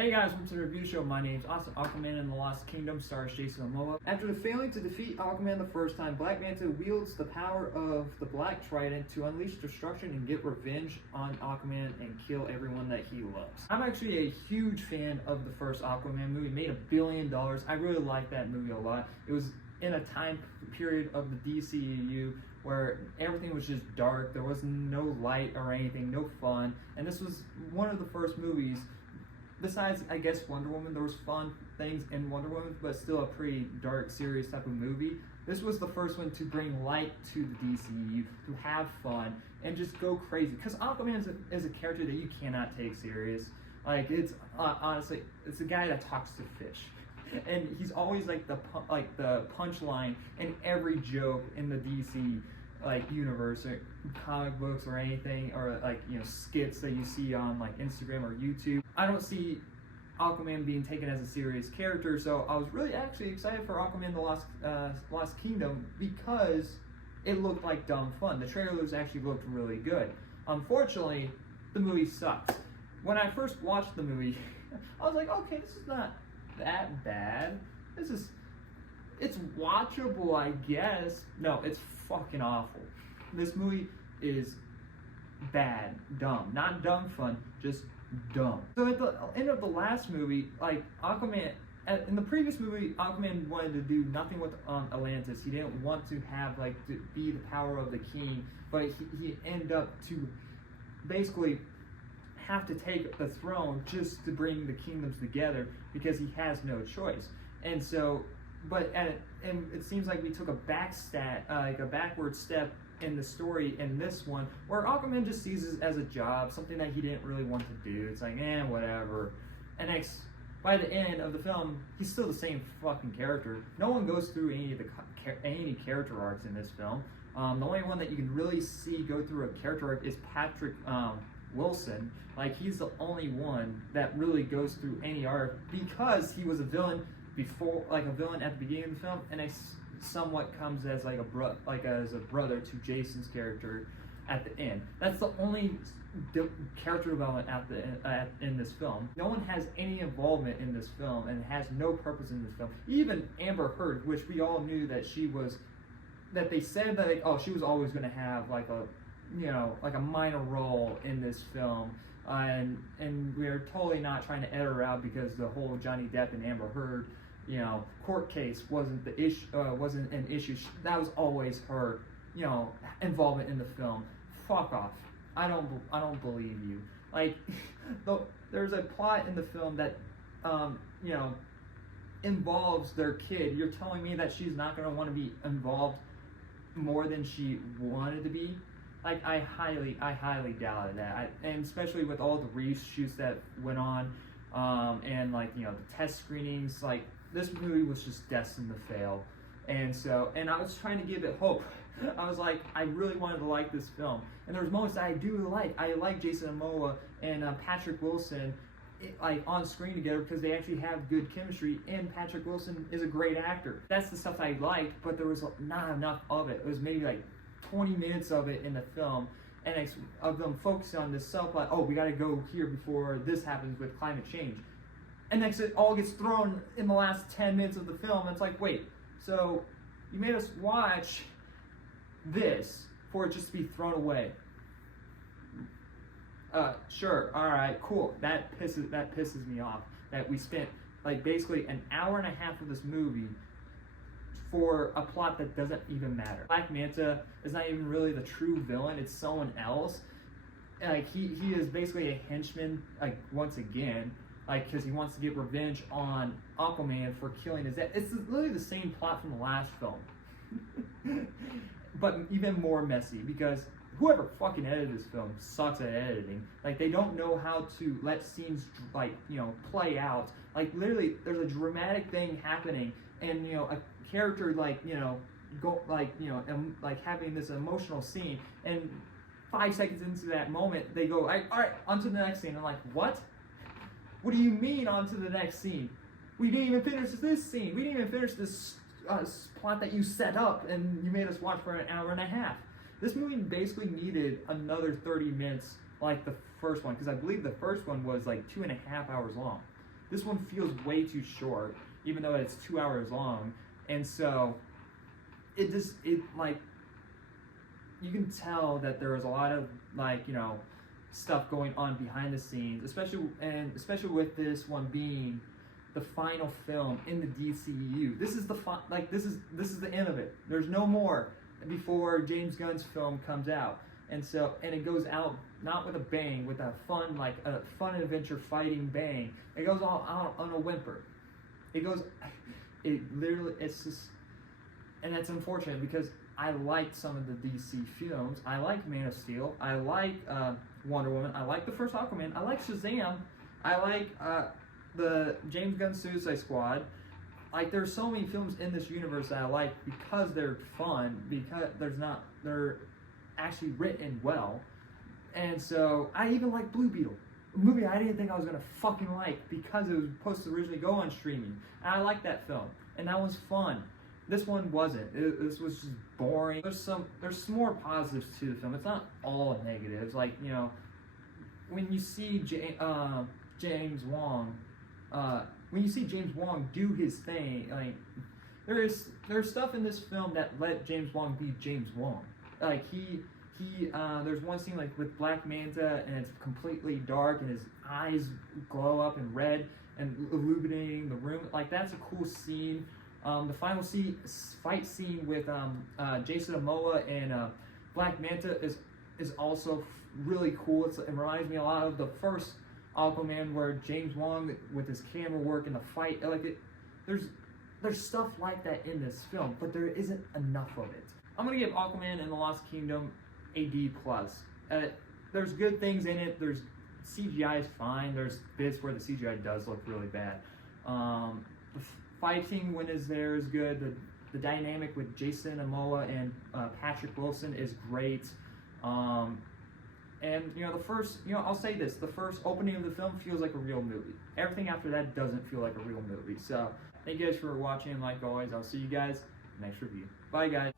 Hey guys, welcome to the review show. My name's Austin. Aquaman and the Lost Kingdom stars Jason Momoa. After failing to defeat Aquaman the first time, Black Manta wields the power of the Black Trident to unleash destruction and get revenge on Aquaman and kill everyone that he loves. I'm actually a huge fan of the first Aquaman movie. It made $1 billion. I really like that movie a lot. It was in a time period of the DCEU where everything was just dark. There was no light or anything, no fun. And this was one of the first movies. Besides, I guess, Wonder Woman, there was fun things in Wonder Woman, but still a pretty dark, serious type of movie. This was the first one to bring light to the DCU, to have fun, and just go crazy. Because Aquaman is a character that you cannot take serious. Like, it's, honestly, it's a guy that talks to fish. And he's always like the punchline in every joke in the DC universe or comic books or anything, or skits that you see on like Instagram or YouTube. I don't see Aquaman being taken as a serious character, so I was really actually excited for Aquaman the Lost Kingdom because it looked like dumb fun. The trailers actually looked really good. Unfortunately, the movie sucked. When I first watched the movie, I was like, okay, this is not that bad. It's watchable, I guess. No, it's fucking awful. This movie is bad, dumb. Not dumb fun, just dumb. So at the end of the last movie, Aquaman, in the previous movie, Aquaman wanted to do nothing with Atlantis. He didn't want to have, to be the power of the king, but he ended up to basically have to take the throne just to bring the kingdoms together because he has no choice. And so, and it seems like we took a backward step in the story in this one, where Aquaman just sees it as a job, something that he didn't really want to do. It's like, whatever. And by the end of the film, he's still the same fucking character. No one goes through any character arcs in this film. The only one that you can really see go through a character arc is Patrick Wilson. He's the only one that really goes through any arc because he was a villain before, a villain at the beginning of the film, and somewhat comes as as a brother to Jason's character at the end. That's the only character development in this film. No one has any involvement in this film and has no purpose in this film. Even Amber Heard, which we all knew that they said that she was always going to have a minor role in this film, and we're totally not trying to edit her out because the whole Johnny Depp and Amber Heard court case wasn't an issue. That was always her involvement in the film. Fuck off. I don't believe you. There's a plot in the film that involves their kid. You're telling me that she's not going to want to be involved more than she wanted to be? I highly doubted that. And especially with all the reshoots that went on, and the test screenings, this movie was just destined to fail. And I was trying to give it hope. I was like, I really wanted to like this film. And there was moments that I do like. I like Jason Momoa and Patrick Wilson on screen together because they actually have good chemistry, and Patrick Wilson is a great actor. That's the stuff I liked, but there was not enough of it. It was maybe 20 minutes of it in the film, and of them focusing on this subplot. Oh, we got to go here before this happens with climate change. And next it all gets thrown in the last 10 minutes of the film. It's like, wait, so you made us watch this for it just to be thrown away? Sure, all right, cool. That pisses me off that we spent basically an hour and a half of this movie for a plot that doesn't even matter. Black Manta is not even really the true villain. It's someone else. He is basically a henchman, once again, because he wants to get revenge on Aquaman for killing his dad. It's literally the same plot from the last film, but even more messy because whoever fucking edited this film sucks at editing. They don't know how to let scenes play out. Literally, there's a dramatic thing happening, and a character having this emotional scene, and 5 seconds into that moment they go, all right, on to the next scene. I'm like, what do you mean on to the next scene? We didn't even finish this scene. We didn't even finish this plot that you set up and you made us watch for an hour and a half. This movie basically needed another 30 minutes like the first one, because I believe the first one was 2.5 hours long. This one feels way too short, even though it's 2 hours long. And so it like, you can tell that there was a lot of, like, you know, stuff going on behind the scenes, especially with this one being the final film in the DCEU. This is the this is the end of it. There's no more before James Gunn's film comes out. And so, and it goes out not with a bang, with a fun adventure fighting bang. It goes all out on a whimper. It's just, and that's unfortunate because I like some of the DC films. I like Man of Steel. I like Wonder Woman. I like the first Aquaman. I like Shazam. I like the James Gunn Suicide Squad. Like, there's so many films in this universe that I like because they're fun, because they're actually written well. And so I even like Blue Beetle, a movie I didn't think I was gonna fucking like because it was supposed to originally go on streaming. And I like that film, and that was fun. This one wasn't. This was just boring. There's some more positives to the film. It's not all negatives. Like, you know, when you see James Wong do his thing, like, there's stuff in this film that let James Wong be James Wong. Like, there's one scene, like, with Black Manta, and it's completely dark, and his eyes glow up in red and illuminating the room. Like, that's a cool scene. The final fight scene with Jason Momoa and Black Manta is also really cool. It reminds me a lot of the first Aquaman, where James Wong with his camera work and the fight, like, there's stuff like that in this film, but there isn't enough of it. I'm gonna give Aquaman and the Lost Kingdom a D+. There's good things in it. There's CGI is fine. There's bits where the CGI does look really bad. The fighting when is there is good. The dynamic with Jason Momoa and Patrick Wilson is great. And, you know, I'll say this, the first opening of the film feels like a real movie. Everything after that doesn't feel like a real movie. So, thank you guys for watching, and like always, I'll see you guys next review. Bye, guys.